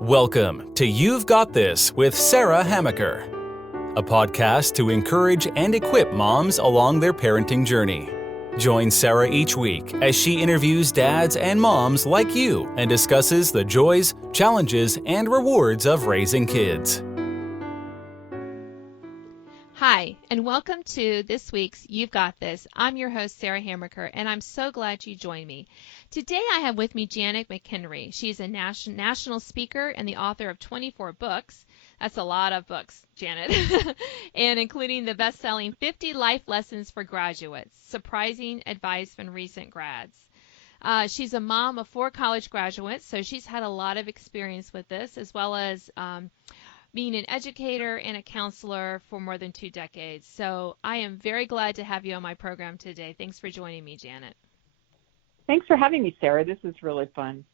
Welcome to You've Got This with Sarah Hamaker, a podcast to encourage and equip moms along their parenting journey. Join Sarah each week as she interviews dads and moms like you and discusses the joys, challenges, and rewards of raising kids. Hi, and welcome to this week's You've Got This. I'm your host, Sarah Hamaker, and I'm so glad you joined me. Today I have with me Janet McHenry. She's a national speaker and the author of 24 books. That's a lot of books, Janet, and including the best-selling 50 Life Lessons for Graduates, Surprising Advice from Recent Grads. She's a mom of 4 college graduates, so she's had a lot of experience with this, as well as being an educator and a counselor for more than 2 decades. So I am very glad to have you on my program today. Thanks for joining me, Janet. Thanks for having me, Sarah. This is really fun.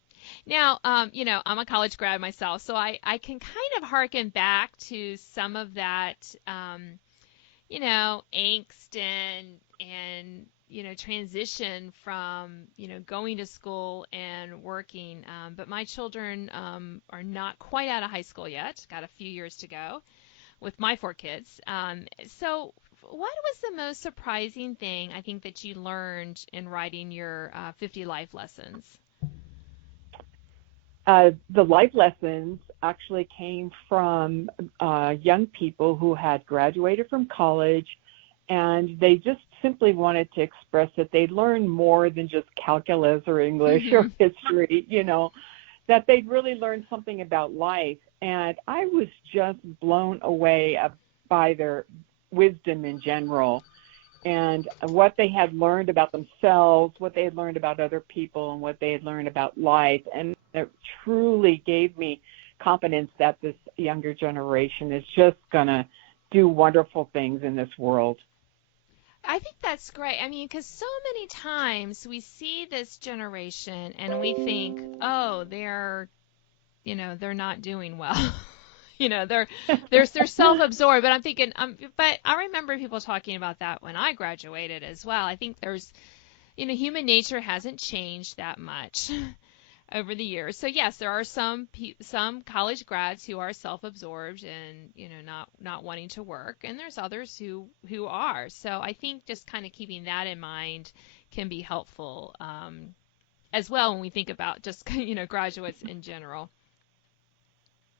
Now, I'm a college grad myself, so I can kind of hearken back to some of that, angst and transition from, going to school and working. But my children are not quite out of high school yet. Got a few years to go with my 4 kids. So what was the most surprising thing, I think, that you learned in writing your 50 life lessons? The life lessons actually came from young people who had graduated from college, and they just simply wanted to express that they'd learned more than just calculus or English or history, that they'd really learned something about life. And I was just blown away by their wisdom in general and what they had learned about themselves, what they had learned about other people, and what they had learned about life. And it truly gave me confidence that this younger generation is just going to do wonderful things in this world. I think that's great. I mean, because so many times we see this generation and we think, oh, they're not doing well. they're self-absorbed. But I'm thinking, but I remember people talking about that when I graduated as well. I think there's, human nature hasn't changed that much over the years. So yes, there are some college grads who are self-absorbed and not wanting to work, and there's others who are. So I think just kind of keeping that in mind can be helpful as well when we think about just graduates in general.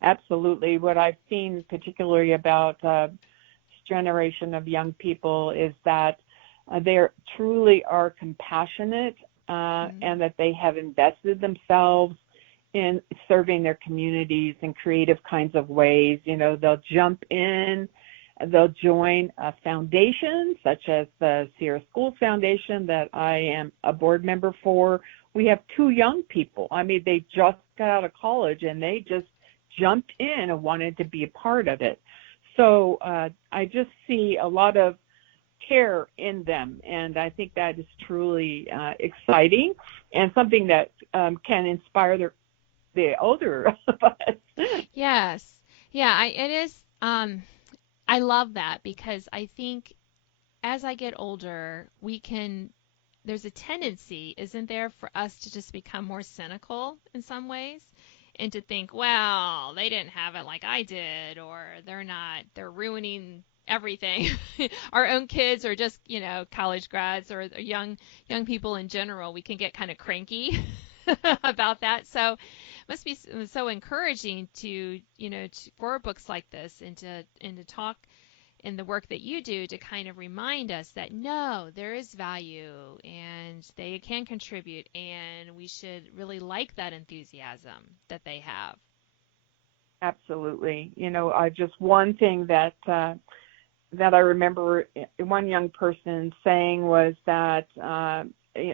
Absolutely. What I've seen particularly about this generation of young people is that they truly are compassionate and that they have invested themselves in serving their communities in creative kinds of ways. They'll jump in, they'll join a foundation such as the Sierra Schools Foundation that I am a board member for. We have 2 young people. I mean, they just got out of college and they just jumped in and wanted to be a part of it. So I just see a lot of care in them, and I think that is truly exciting and something that can inspire the older of us. Yes. Yeah, it is. I love that because I think as I get older, there's a tendency, isn't there, for us to just become more cynical in some ways and to think, well, they didn't have it like I did, or they're ruining everything. Our own kids or just, college grads or young people in general, we can get kind of cranky about that. So it must be so encouraging to for books like this and to talk in the work that you do to kind of remind us that no, there is value and they can contribute, and we should really like that enthusiasm that they have. Absolutely. Just one thing that I remember one young person saying was that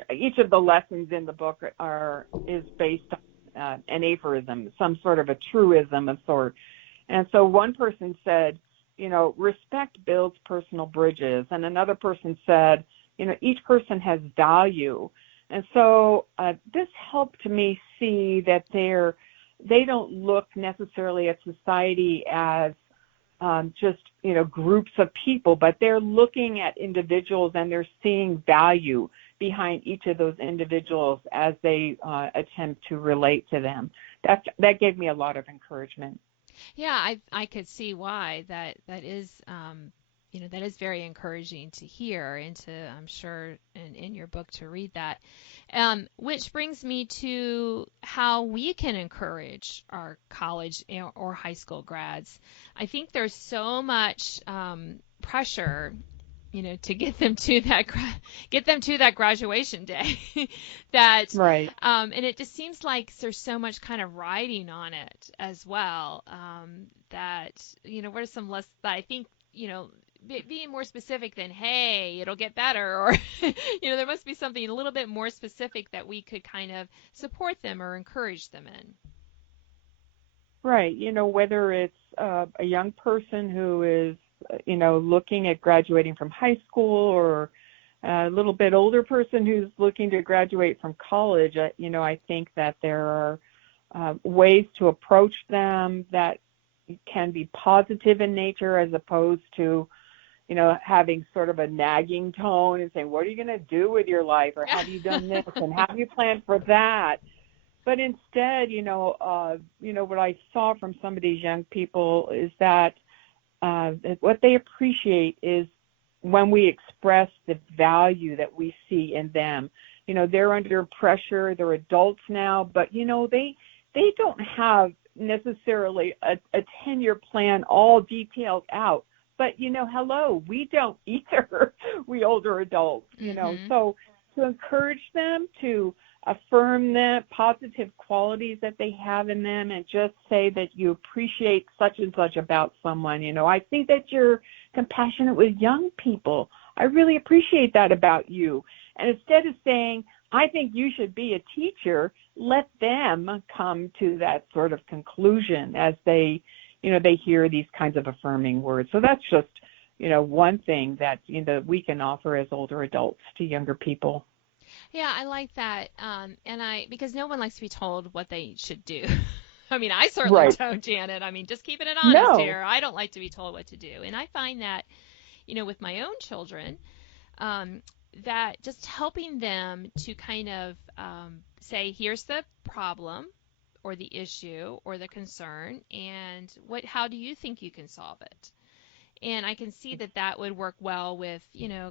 each of the lessons in the book is based on an aphorism, some sort of a truism of sort. And so one person said, respect builds personal bridges. And another person said, each person has value. And so this helped me see that they don't look necessarily at society as just, groups of people, but they're looking at individuals and they're seeing value behind each of those individuals as they attempt to relate to them. That gave me a lot of encouragement. Yeah, I could see why that is that is very encouraging to hear and to, I'm sure, in your book to read that. Which brings me to how we can encourage our college or high school grads. I think there's so much pressure, to get them to that graduation day, that, Right. and it just seems like there's so much kind of riding on it as well. That, what are some less that I think, being more specific than, hey, it'll get better, or, there must be something a little bit more specific that we could kind of support them or encourage them in. Right. Whether it's a young person who is, looking at graduating from high school, or a little bit older person who's looking to graduate from college, I think that there are ways to approach them that can be positive in nature, as opposed to, having sort of a nagging tone and saying, what are you going to do with your life? Or have you done this? And have you planned for that? But instead, what I saw from some of these young people is that what they appreciate is when we express the value that we see in them. They're under pressure, they're adults now, but, they don't have necessarily a 10-year plan all detailed out. But, hello, we don't either, we older adults, So to encourage them, to affirm the positive qualities that they have in them, and just say that you appreciate such and such about someone. I think that you're compassionate with young people. I really appreciate that about you. And instead of saying, I think you should be a teacher, let them come to that sort of conclusion as they hear these kinds of affirming words. So that's just, one thing that, we can offer as older adults to younger people. Yeah, I like that. Because no one likes to be told what they should do. I mean, I certainly Right. don't, Janet. I mean, just keeping it honest No. here. I don't like to be told what to do. And I find that, with my own children, that just helping them to kind of say, here's the problem or the issue or the concern, and how do you think you can solve it? And I can see that would work well with,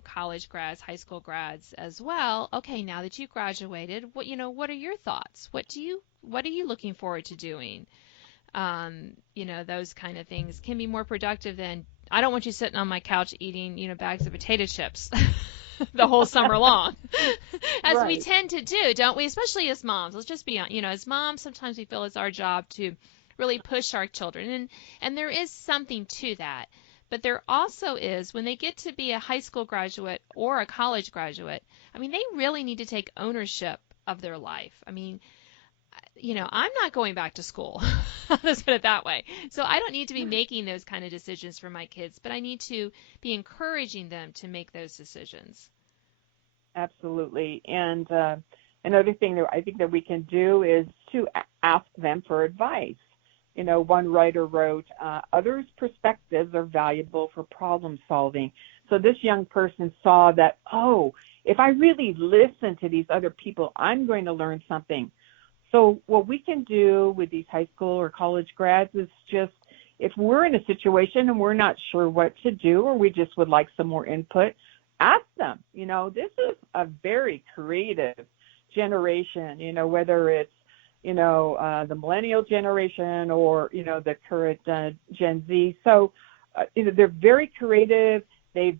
college grads, high school grads as well. Okay, now that you graduated, what are your thoughts? What are you looking forward to doing? Those kind of things can be more productive than, I don't want you sitting on my couch eating, bags of potato chips the whole summer long, as Right. we tend to do, don't we? Especially as moms. Let's just be honest. As moms, sometimes we feel it's our job to really push our children, and there is something to that. But there also is, when they get to be a high school graduate or a college graduate, I mean, they really need to take ownership of their life. I mean, I'm not going back to school. Let's put it that way. So I don't need to be making those kind of decisions for my kids, but I need to be encouraging them to make those decisions. Absolutely. And another thing that I think that we can do is to ask them for advice. One writer wrote, others' perspectives are valuable for problem solving. So this young person saw that, if I really listen to these other people, I'm going to learn something. So what we can do with these high school or college grads is just, if we're in a situation and we're not sure what to do, or we just would like some more input, ask them. This is a very creative generation, whether it's, the millennial generation or, the current Gen Z. So, they're very creative. They've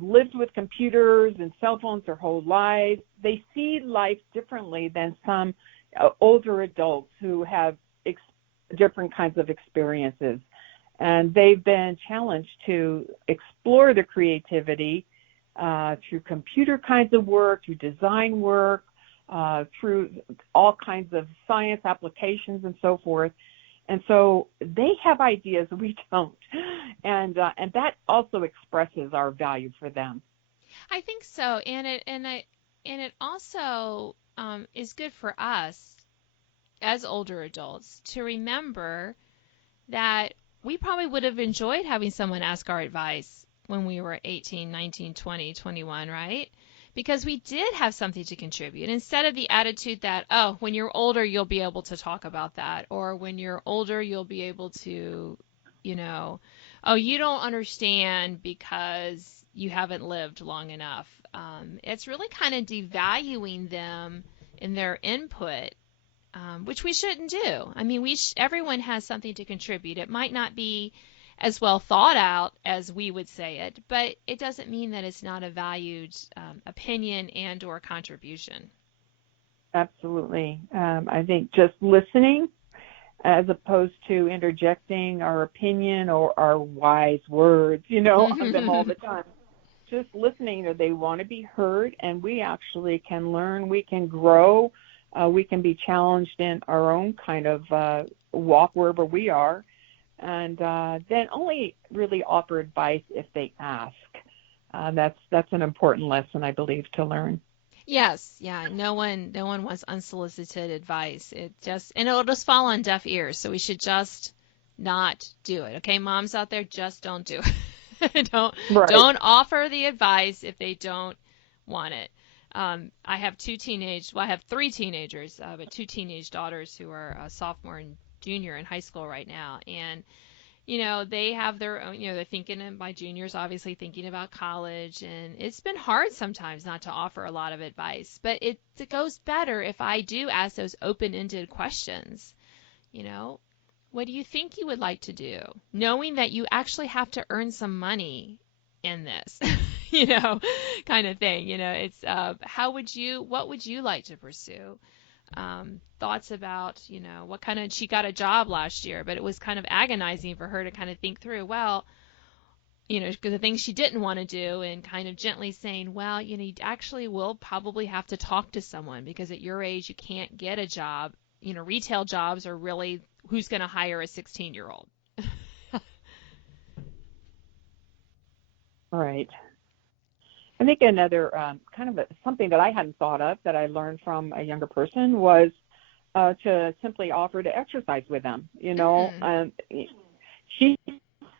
lived with computers and cell phones their whole lives. They see life differently than some older adults who have different kinds of experiences. And they've been challenged to explore the creativity through computer kinds of work, through design work, through all kinds of science applications and so forth. And so they have ideas we don't. And that also expresses our value for them. I think so. And it also is good for us as older adults to remember that we probably would have enjoyed having someone ask our advice when we were 18, 19, 20, 21, right? because we did have something to contribute instead of the attitude that, oh, when you're older, you'll be able to talk about that. Or when you're older, you'll be able to, you know, oh, you don't understand because you haven't lived long enough. It's really kind of devaluing them in their input, which we shouldn't do. I mean, everyone has something to contribute. It might not be as well thought out as we would say it, but it doesn't mean that it's not a valued opinion and or contribution. Absolutely. I think just listening as opposed to interjecting our opinion or our wise words, on them all the time. Just listening, they want to be heard, and we actually can learn, we can grow, we can be challenged in our own kind of walk wherever we are, and then only really offer advice if they ask. That's an important lesson, I believe, to learn. Yes, yeah. No one wants unsolicited advice. And it'll just fall on deaf ears. So we should just not do it. Okay, moms out there, just don't do it. Don't offer the advice if they don't want it. I have I have 3 teenagers, but 2 teenage daughters who are a sophomore and junior in high school right now, and they have their own, they're thinking, and my juniors obviously thinking about college, and it's been hard sometimes not to offer a lot of advice, but it goes better if I do ask those open-ended questions. What do you think you would like to do? Knowing that you actually have to earn some money in this, kind of thing. It's what would you like to pursue? Thoughts about, she got a job last year, but it was kind of agonizing for her to kind of think through, well, the things she didn't want to do, and kind of gently saying, well, you actually will probably have to talk to someone because at your age, you can't get a job. Retail jobs are really, who's going to hire a 16-year-old? Right. I think another something that I hadn't thought of that I learned from a younger person was to simply offer to exercise with them. She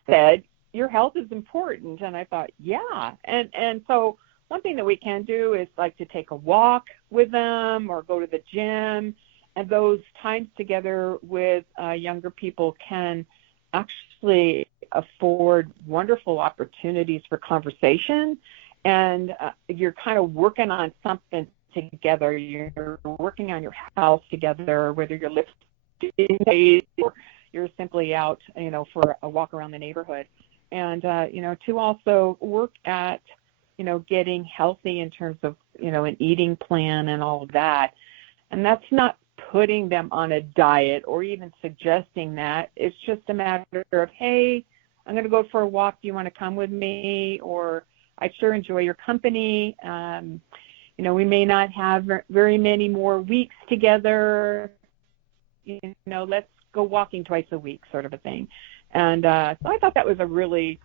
said, your health is important. And I thought, yeah. And so one thing that we can do is like to take a walk with them or go to the gym. And those times together with younger people can actually afford wonderful opportunities for conversation. And you're kind of working on something together. You're working on your health together, whether you're lifting weights or you're simply out, for a walk around the neighborhood. And, to also work at, getting healthy in terms of, an eating plan and all of that. And that's not putting them on a diet or even suggesting that. It's just a matter of, hey, I'm going to go for a walk. Do you want to come with me? Or I sure enjoy your company. We may not have very many more weeks together. Let's go walking twice a week, sort of a thing. And so I thought that was a really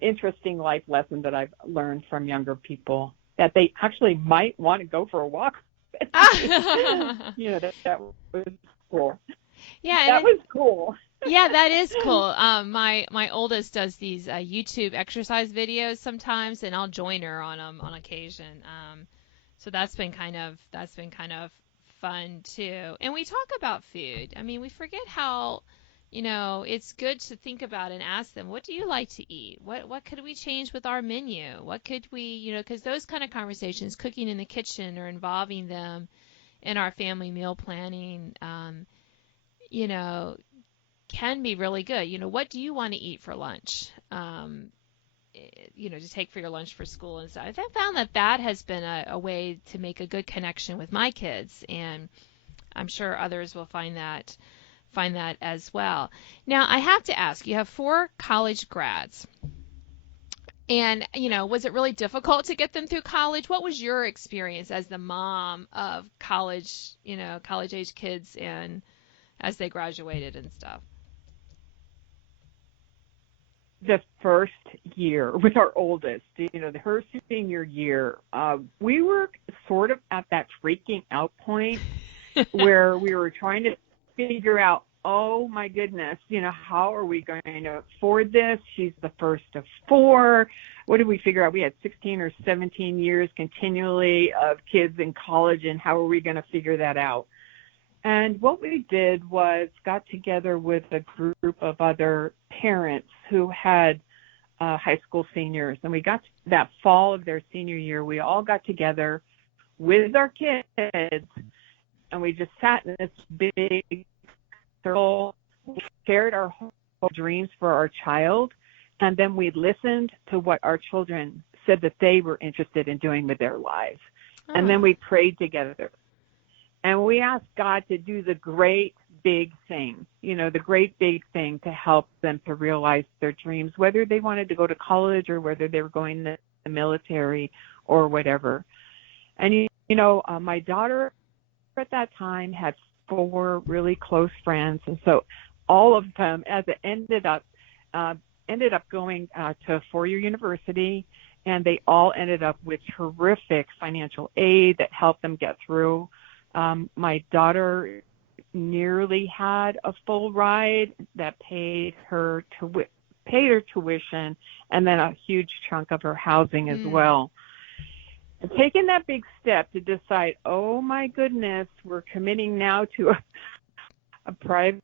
interesting life lesson that I've learned from younger people, that they actually might want to go for a walk. That was cool. Yeah, that was cool. Yeah, that is cool. My oldest does these YouTube exercise videos sometimes, and I'll join her on them on occasion. So that's been kind of fun too. And we talk about food. I mean, we forget how, it's good to think about and ask them, what do you like to eat? What could we change with our menu? What could we, because those kind of conversations, cooking in the kitchen or involving them in our family meal planning, can be really good. What do you want to eat for lunch? To take for your lunch for school and stuff. I found that has been a way to make a good connection with my kids, and I'm sure others will find that as well. Now, I have to ask, you have 4 college grads. And, was it really difficult to get them through college? What was your experience as the mom of college age kids, and as they graduated and stuff? The first year with our oldest, her senior year, we were sort of at that freaking out point where we were trying to figure out oh my goodness, how are we going to afford this? She's the first of four. What did we figure out? We had 16 or 17 years continually of kids in college, and how are we going to figure that out? And what we did was got together with a group of other parents who had high school seniors. And we got that fall of their senior year, we all got together with our kids, and we just sat in this big circle, shared our dreams for our child, and then we listened to what our children said that they were interested in doing with their lives. Oh. And then we prayed together. And we asked God to do the great big thing, the great big thing to help them to realize their dreams, whether they wanted to go to college or whether they were going to the military or whatever. And, my daughter at that time had 4 really close friends. And so all of them, as it ended up going to a 4-year university, and they all ended up with terrific financial aid that helped them get through. My daughter nearly had a full ride that paid her tuition, and then a huge chunk of her housing as well. And taking that big step to decide, oh my goodness, we're committing now to a private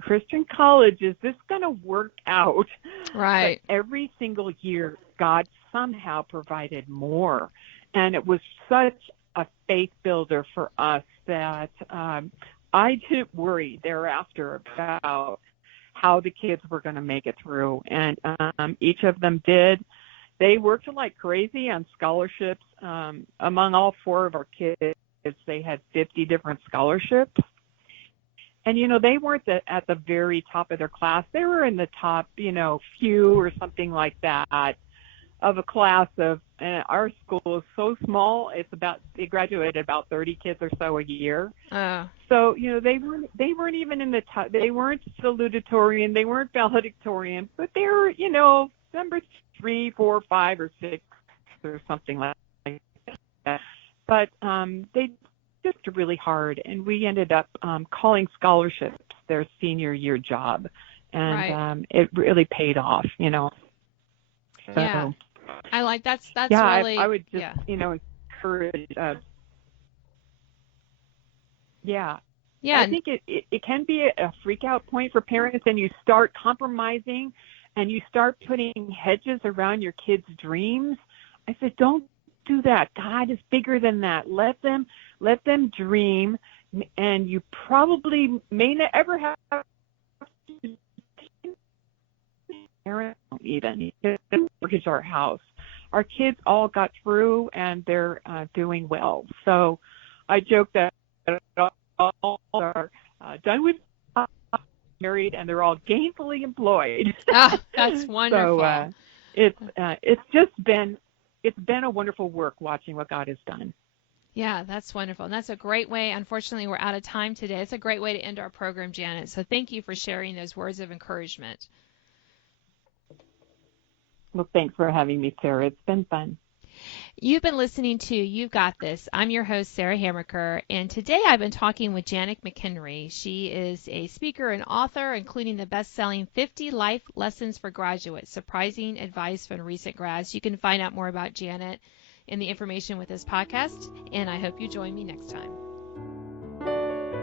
Christian college. Is this going to work out? Right. But every single year, God somehow provided more. And it was such a faith builder for us that I didn't worry thereafter about how the kids were going to make it through. And each of them did. They worked like crazy on scholarships. Among all 4 of our kids, they had 50 different scholarships. And, they weren't at the very top of their class. They were in the top, few or something like that of a class of, our school is so small, they graduated about 30 kids or so a year. So, they weren't even in the top, they weren't salutatorian, they weren't valedictorian, but they were, number 3, 4, 5, or 6 or something like that. But they just really hard, and we ended up calling scholarships their senior year job, and right. It really paid off, So, yeah, I like that's yeah, really. I would just encourage. I think it can be a freak out point for parents, and you start compromising, and you start putting hedges around your kids' dreams. I said, don't do that. God is bigger than that. Let them dream, and you probably may not ever have even mortgage our house. Our kids all got through, and they're doing well. So I joke that all are done with married, and they're all gainfully employed. That's wonderful. So it's been a wonderful work watching what God has done. Yeah, that's wonderful. And that's a great way. Unfortunately, we're out of time today. It's a great way to end our program, Janet. So thank you for sharing those words of encouragement. Well, thanks for having me, Sarah. It's been fun. You've been listening to You've Got This. I'm your host, Sarah Hammaker, and today I've been talking with Janet McHenry. She is a speaker and author, including the best-selling 50 Life Lessons for Graduates, Surprising Advice from Recent Grads. You can find out more about Janet in the information with this podcast, and I hope you join me next time.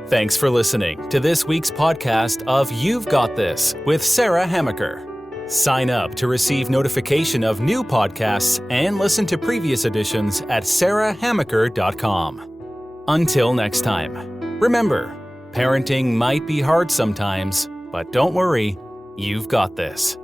Thanks for listening to this week's podcast of You've Got This with Sarah Hammaker. Sign up to receive notification of new podcasts and listen to previous editions at sarahhammaker.com. Until next time, remember, parenting might be hard sometimes, but don't worry, you've got this.